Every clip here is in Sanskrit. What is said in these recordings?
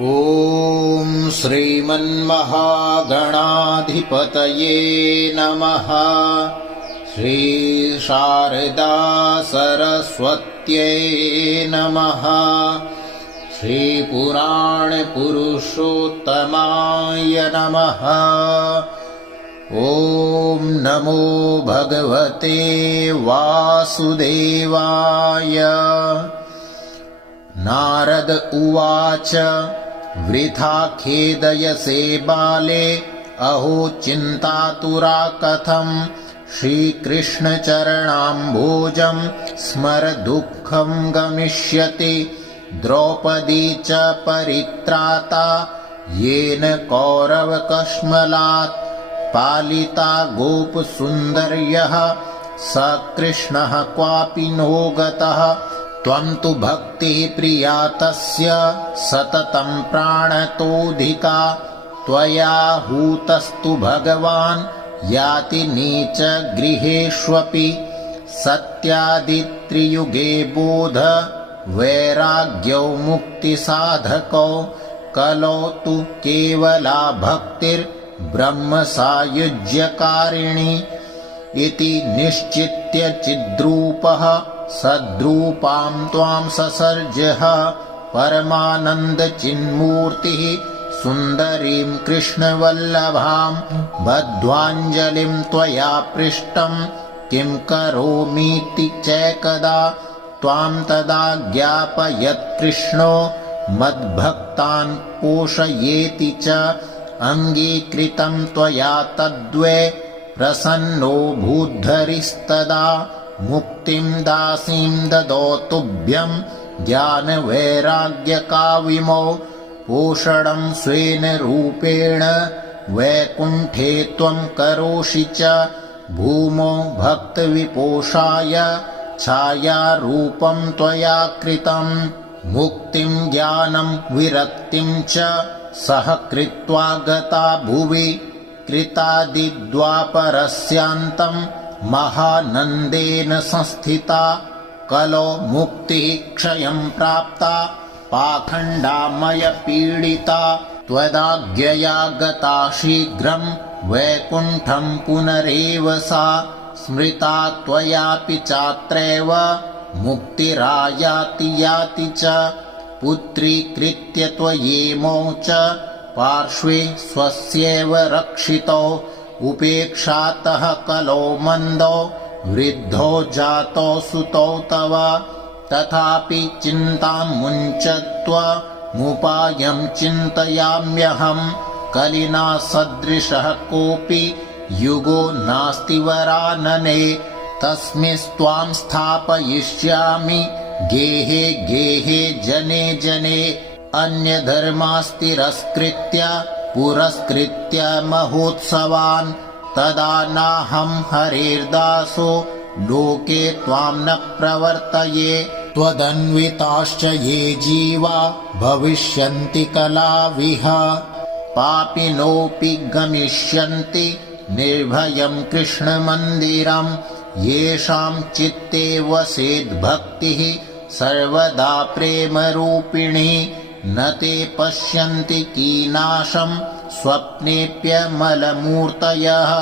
ॐ श्रीमन्महागणाधिपतये नमः। श्रीशारदा सरस्वत्यै नमः। श्रीपुराणपुरुषोत्तमाय नमः। ॐ नमो भगवते वासुदेवाय। नारद उवाच वृथा खेदयसे बाले, अहो चिन्तातुरा कथम्। श्रीकृष्णचरणाम्भोजं स्मर दुःखं गमिष्यति। द्रौपदी च परित्राता येन कौरवकश्मलात्। पालिता गोपसुन्दर्यः स कृष्णः क्वापि नो गतः। त्वं तु भक्तिः प्रिया तस्य सततं प्राणतोऽधिका। त्वया हूतस्तु भगवान् याति नीच गृहेष्वपि। सत्यादित्रियुगे बोध वैराग्यौ मुक्तिसाधकौ। कलौ तु केवला भक्तिर्ब्रह्मसायुज्यकारिणी। इति निश्चित्य चिद्रूपः सद्रूपां त्वां ससर्जः। परमानन्दचिन्मूर्तिः सुन्दरीं कृष्णवल्लभां। बद्ध्वाञ्जलिं त्वया पृष्टं किं करोमीति चैकदा। त्वां तदा ज्ञापयत्कृष्णो मद्भक्तान् पोषयेति च। अङ्गीकृतं त्वया तद्वै प्रसन्नो भूद्धरिस्तदा। मुक्तिं दासीं ददौ तुभ्यं ज्ञानवैराग्यकाविमौ। पोषणं स्वेन रूपेण वैकुण्ठे त्वं करोषि च। भूमौ भक्तविपोषाय छायारूपं त्वया कृतं। मुक्तिं ज्ञानं विरक्तिं च सह कृत्वा गता भुवि। कृतादिद्वापरस्यान्तं महानन्देन संस्थिता। कलो मुक्तिः क्षयं प्राप्ता पाखण्डामयपीडिता। त्वदाज्ञया गता शीघ्रं वैकुण्ठं पुनरेव सा। स्मृता त्वयापि चात्रैव मुक्तिरायाति याति च। पुत्रीकृत्य त्वयेमौ च पार्श्वे स्वस्यैव रक्षितौ। उपेक्षातः कलौ मन्दौ वृद्धौ जातौ सुतौ तव। तथापि चिन्तां मुञ्चत्वमुपायं चिन्तयाम्यहम्। कलिना सदृशः कोऽपि युगो नास्ति वरानने। तस्मिस्त्वां स्थापयिष्यामि गेहे गेहे जने जने। अन्यधर्मास्तिरस्कृत्य पुरस्कृत्य महोत्सवान्। तदा नाहं हरेर्दासो लोके त्वां न प्रवर्तये। त्वदन्विताश्च ये जीवा भविष्यन्ति कलाविह। पापिनोऽपि गमिष्यन्ति निर्भयं कृष्णमन्दिरम्। येषां चित्ते वसेद्भक्तिः सर्वदा प्रेमरूपिणी। न ते पश्यन्ति कीनाशं स्वप्नेऽप्यमलमूर्तयः।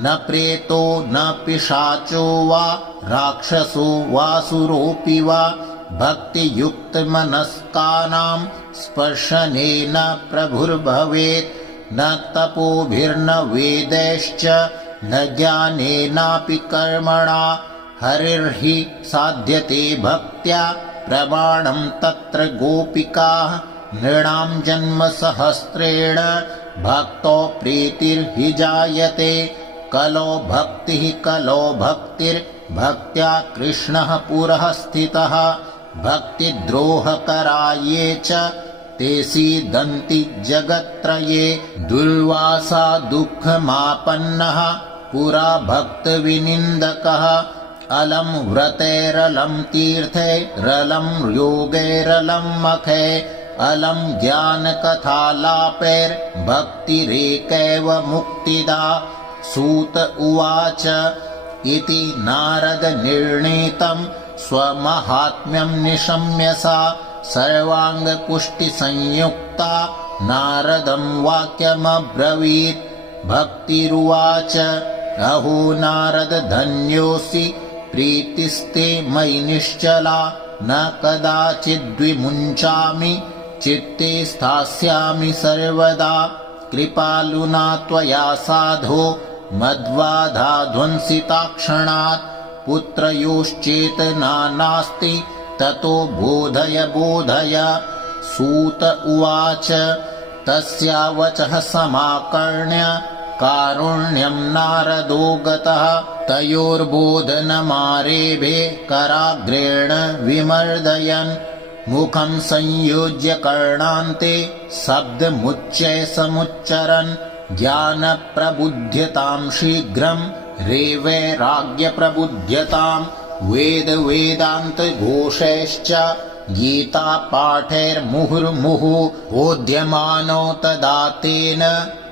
न प्रेतो न पिशाचो वा राक्षसो वासुरोऽपि वा। भक्तियुक्तमनस्कानां स्पर्शनेन प्रभुर्भवेत्। न तपोभिर्न वेदैश्च न ज्ञानेनापि कर्मणा। हरिर्हि साध्यते भक्त्या प्रमाणं तत्र गोपिकाः। नृणां जन्मसहस्रेण भक्तो प्रीतिर्हि जायते। कलो भक्तिः कलो भक्तिर्भक्त्या कृष्णः पुरः स्थितः। भक्तिद्रोहकरा ये च ते सीदन्ति जगत्त्रये। दुर्वासा दुःखमापन्नः पुरा भक्तविनिन्दकः। अलं व्रतैरलं तीर्थैरलं योगैरलं मखै। अलं ज्ञानकथालापैर्भक्तिरेकैव मुक्तिदा। सूत उवाच इति नारदनिर्णीतं स्वमाहात्म्यं निशम्य सा सर्वाङ्गपुष्टिसंयुक्ता नारदं वाक्यमब्रवीत्। भक्तिरुवाच अहो नारद धन्योऽसि प्रीतिस्ते मयि निश्चला। न कदाचिद्विमुञ्चामि चित्ते स्थास्यामि सर्वदा। कृपालुना त्वया साधो मद्बाधा ध्वंसिताक्षणात्। पुत्रयोश्चेतना नास्ति ततो बोधय बोधय। सूत उवाच तस्या वचः समाकर्ण्य कारुण्यं नारदो गतः। तयोर्बोधनमारेभे कराग्रेण विमर्दयन्। मुखं संयोज्य कर्णान्ते शब्दमुच्चै समुच्चरन्। ज्ञानप्रबुध्यतां शीघ्रं रेवैराग्यप्रबुध्यताम्। वेदवेदान्तघोषैश्च गीतापाठैर्मुहुर्मुहुः बोध्यमानो तदा तेन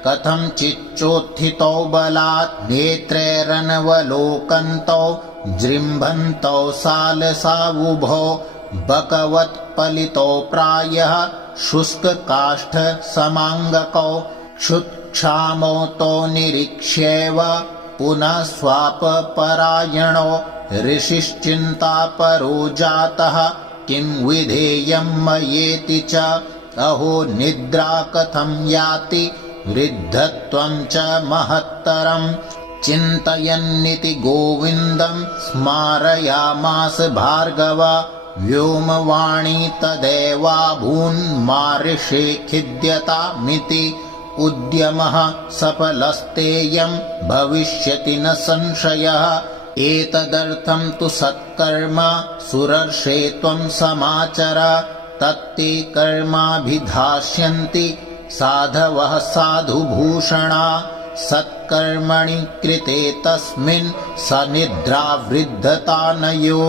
कथं चिच्चोत्थितौ बलात्। नेत्रैरनवलोकन्तौ जृम्भन्तौ सालसावुभौ बकवत्पलितौ प्रायः शुष्ककाष्ठसमाङ्गकौ। क्षुत्क्षामौ तौ निरीक्ष्यैव पुनः स्वापपरायणौ। ऋषिश्चिन्तापरो जातः किं विधेयं मयेति च। अहो निद्रा कथं याति वृद्धत्वं च महत्तरम्। चिन्तयन्निति गोविन्दं स्मारयामास भार्गव। व्योमवाणी तदेवाभून्मार्षे खिद्यतामिति। उद्यमः सफलस्तेयं भविष्यति न संशयः। एतदर्थं तु सत्कर्म सुरर्षे त्वं समाचर। तत्ते कर्माभिधास्यन्ति साधवः साधुभूषणा। सत्कर्मणि कृते तस्मिन् सनिद्रावृद्धतानयो।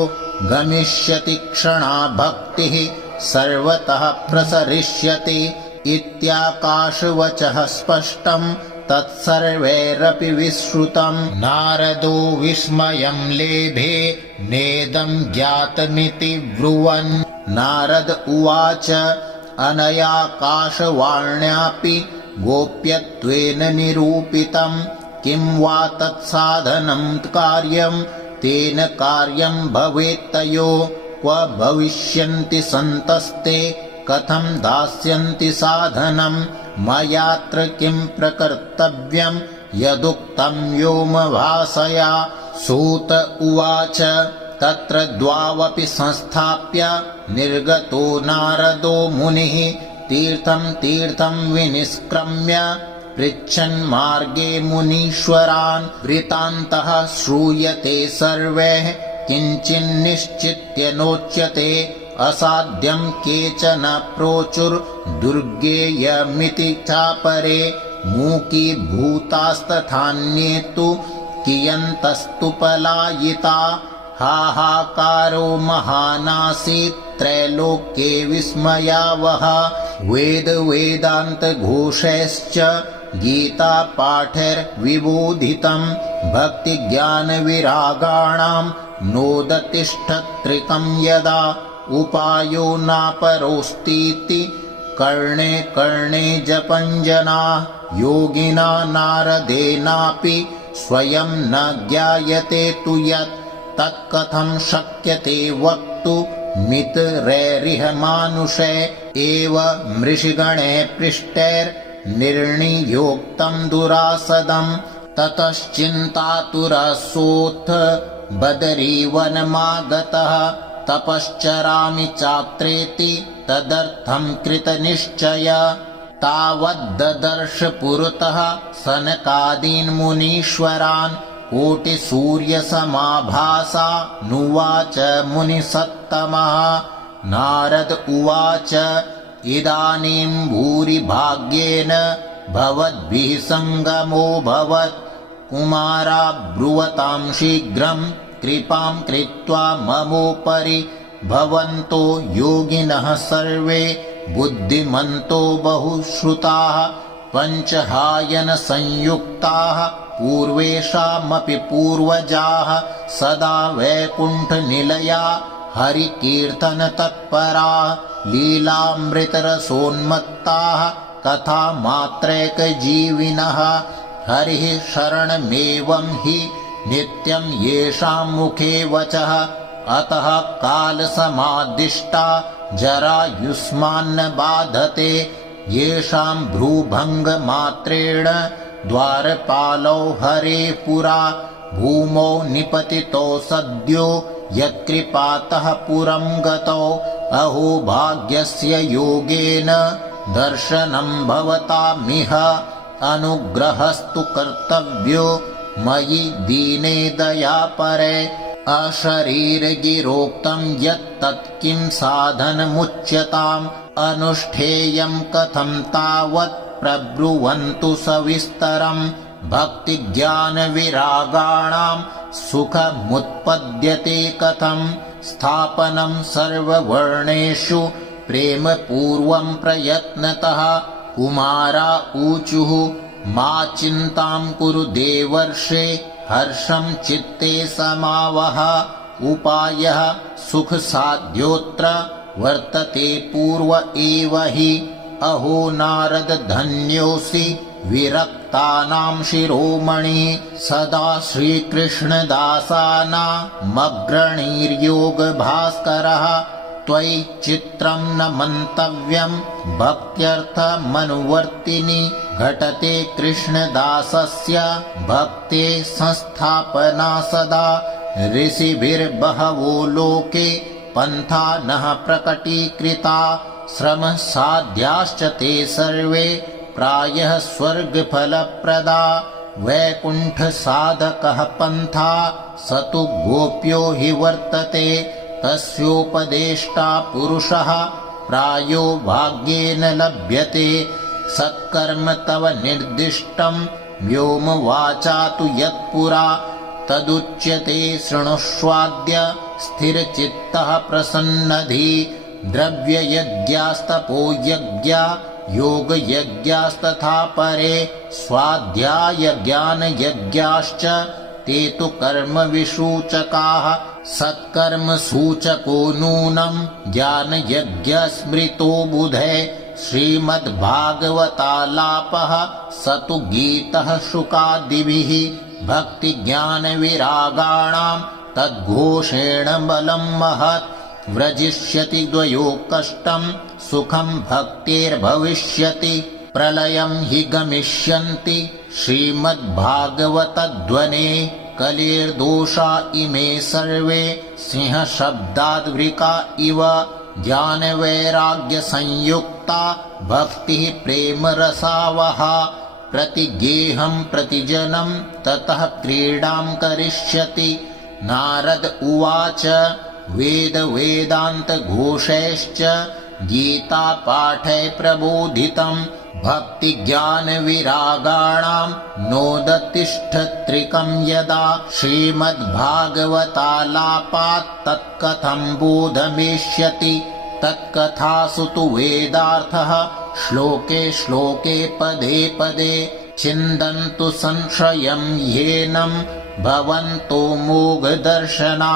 गमिष्यति क्षणा भक्तिः सर्वतः प्रसरिष्यति। इत्याकाशवचः स्पष्टं तत्सर्वैरपि विश्रुतम्। नारदो विस्मयं लेभे नेदं ज्ञातमिति ब्रुवन्। नारद उवाच अनयाकाशवाण्यापि गोप्यत्वेन निरूपितं। किं वा तत्साधनं कार्यं तेन कार्यं भवेत्तयो। क्व भविष्यन्ति सन्तस्ते कथं दास्यन्ति साधनं। मयात्र किं प्रकर्तव्यं यदुक्तं व्योमभासया। सूत उवाच तत्र द्वावपि संस्थाप्य निर्गतो नारदो मुनिः। तीर्थं तीर्थं विनिष्क्रम्य पृच्छन् मार्गे मुनीश्वरान्। वृत्तान्तः श्रूयते सर्वैः किञ्चिन्निश्चित्य नोच्यते। असाध्यं केचन प्रोचुर्दुर्गेयमिति चापरे। मूकीभूतास्तथान्ये तु कियन्तस्तु पलायिता। हाहाकारो महानासीत् त्रैलोक्ये विस्मयावह। वेदवेदान्तघोषैश्च गीतापाठैर्विबोधितं। भक्तिज्ञानविरागाणां नोदतिष्ठत्रिकं यदा। उपायो नापरोऽस्तीति कर्णे कर्णे जपञ्जना। योगिना नारदेनापि स्वयं न ज्ञायते तु यत्। तत्कथं शक्यते वक्तु मितरैरिह मानुषै एव। मृषिगणैः पृष्टैर्निर्णियोक्तं दुरासदम्। ततश्चिन्तातुरसोऽथ बदरीवनमागतः। तपश्चरामि चात्रेति तदर्थं कृतनिश्चय। तावद्ददर्श पुरतः सनकादीन् मुनीश्वरान्। कोटिसूर्यसमाभासा नुवाच मुनिसत्तमः। नारद उवाच इदानीं भूरिभाग्येन भवद्भिः सङ्गमोऽभवत्। कुमारा ब्रुवतां शीघ्रं कृपां कृत्वा ममोपरि। भवन्तो योगिनः सर्वे बुद्धिमन्तो बहुश्रुताः। पञ्चहायनसंयुक्ताः पूर्वेषामपि पूर्वजाः। सदा वैकुण्ठनिलया हरिकीर्तनतत्पराः लीलामृतरसोन्मत्ताः कथामात्रैकजीविनः हरिः शरणमेवं हि नित्यं येषां मुखे वचः अतः कालसमादिष्टा जरायुष्मान्न बाधते येषां भ्रूभङ्गमात्रेण द्वारपालौ हरेः पुरा भूमौ निपतितो सद्यो यत्कृपातः पुरं गतौ अहो भाग्यस्य योगेन दर्शनं भवतामिह अनुग्रहस्तु कर्तव्यो मयि दीने दयापरे अशरीरगिरोक्तं यत्तत् किं साधनमुच्यताम् अनुष्ठेयं कथं तावत् प्रब्रुवन्तु सविस्तरम् भक्तिज्ञानविरागाणां सुखमुत्पद्यते कथं स्थापनं सर्ववर्णेषु प्रेमपूर्वं प्रयत्नतः कुमारा ऊचुः मा चिन्तां कुरु देवर्षे हर्षं चित्ते समावह उपायः सुखसाध्योऽत्र वर्तते पूर्व एव हि अहो नारद धन्योऽसि विरक्तानां शिरोमणि सदा श्रीकृष्णदासानामग्रणीर्योगभास्करः त्वयि चित्रं न मन्तव्यं भक्त्यर्थमनुवर्तिनि घटते कृष्णदासस्य भक्ते संस्थापना सदा ऋषिभिर्बहवो लोके पन्था नः प्रकटीकृता श्रमसाध्याश्च ते सर्वे प्रायः स्वर्गफलप्रदा वैकुण्ठसाधकः पन्था स तु गोप्यो हि वर्तते तस्योपदेष्टा पुरुषः प्रायो भाग्येन लभ्यते सत्कर्म तव निर्दिष्टं व्योमवाचा तु यत्पुरा तदुच्यते शृणुष्वाद्य स्थिरचित्तः प्रसन्नधि द्रव्ययज्ञास्तपोयज्ञा योगयज्ञास्तथा परे स्वाध्यायज्ञानयज्ञाश्च ते तु कर्मविसूचकाः सत्कर्मसूचको नूनं ज्ञानयज्ञस्मृतो बुधे श्रीमद्भागवतालापः स तु गीतः शुकादिभिः भक्तिज्ञानविरागाणां तद्घोषेण बलं महत् व्रजिष्यति द्वयो कष्टं सुखं भक्तेर्भविष्यति प्रलयं हि गमिष्यन्ति श्रीमद्भागवतध्वने कलिर्दोषा इमे सर्वे सिंहशब्दाद्वृका इव ज्ञानवैराग्यसंयुक्ता भक्तिः प्रेमरसावहा प्रतिगेहं प्रतिजनं ततः क्रीडां करिष्यति नारद उवाच वेदान्तघोषैश्च गीतापाठै प्रबोधितं भक्तिज्ञानविरागाणां नोदतिष्ठत्रिकं यदा श्रीमद्भागवतालापात् तत्कथं बोधमेष्यति तत्कथासु तु वेदार्थः श्लोके श्लोके पदे पदे छिन्दन्तु संशयं ह्येनं भवन्तो मोघदर्शना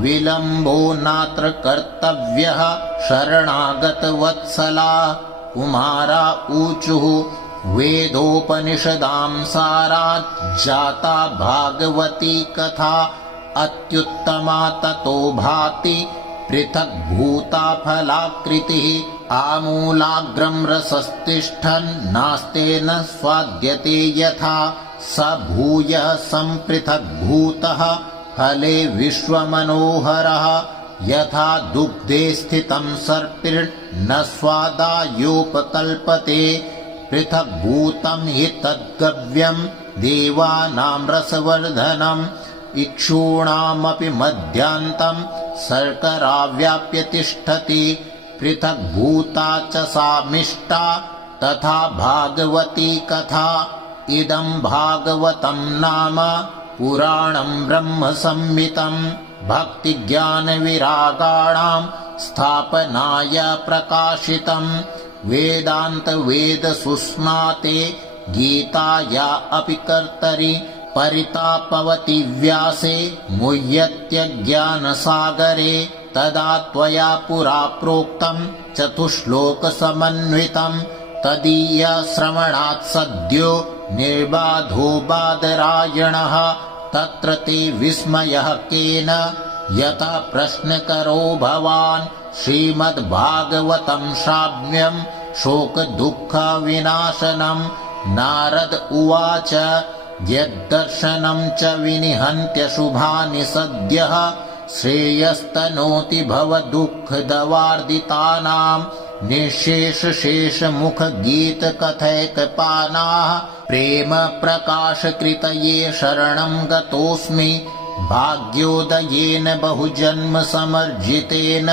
विलम्बो नात्र कर्तव्यः शरणागतवत्सला कुमारा ऊचुः वेदोपनिषदां सारात् जाता भागवती कथा अत्युत्तमा ततो भाति पृथग्भूता फलाकृतिः आमूलाग्रं रसस्तिष्ठन् नास्तेन स्वाद्यते यथा स भूयः सम्पृथग्भूतः फले विश्वमनोहरः यथा दुग्धे स्थितं सर्पिर्न स्वादायोपकल्पते पृथग्भूतं हि तद्गव्यं देवानां रसवर्धनम् इक्षूणामपि मध्यान्तं शर्कराव्याप्य तिष्ठति पृथग्भूता च सा मिष्टा तथा भागवती कथा इदं भागवतं नाम पुराणं ब्रह्मसंहितं भक्तिज्ञानविरागाणां स्थापनाय प्रकाशितं वेदान्तवेदसुस्नाते गीताया अपि कर्तरि परितापवति व्यासे मुह्यत्यज्ञानसागरे तदा त्वया पुरा प्रोक्तम् चतुश्लोकसमन्वितम् तदीयश्रवणात् सद्यो निर्बाधो बादरायणः तत्र ते विस्मयः केन यथा प्रश्नकरो भवान् श्रीमद्भागवतम् श्राव्यम् शोकदुःखविनाशनम् नारद उवाच यद्दर्शनम् च विनिहन्त्यशुभानि सद्यः श्रेयस्तनोति भवदुःखदवार्दितानाम् निःशेषशेषमुखगीतकथैकपानाः प्रेम प्रकाशकृतये शरणम् गतोऽस्मि भाग्योदयेन बहुजन्म समर्जितेन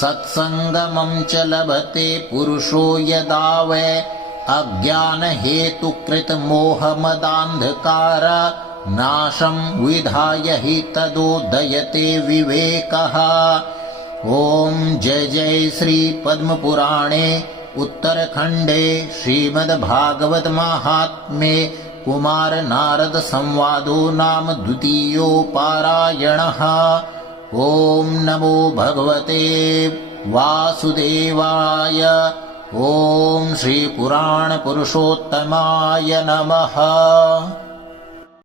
सत्सङ्गमम् च लभते पुरुषो यदा वै अज्ञानहेतुकृतमोहमदान्धकार नाशम् विधाय हि तदोदयते विवेकः। ॐ जय जय श्री पद्मपुराणे उत्तरखण्डे श्रीमद्भागवत माहात्म्ये कुमार नारद संवादो नाम द्वितीयोपारायणः। ॐ नमो भगवते वासुदेवाय। ॐ श्रीपुराणपुरुषोत्तमाय नमः।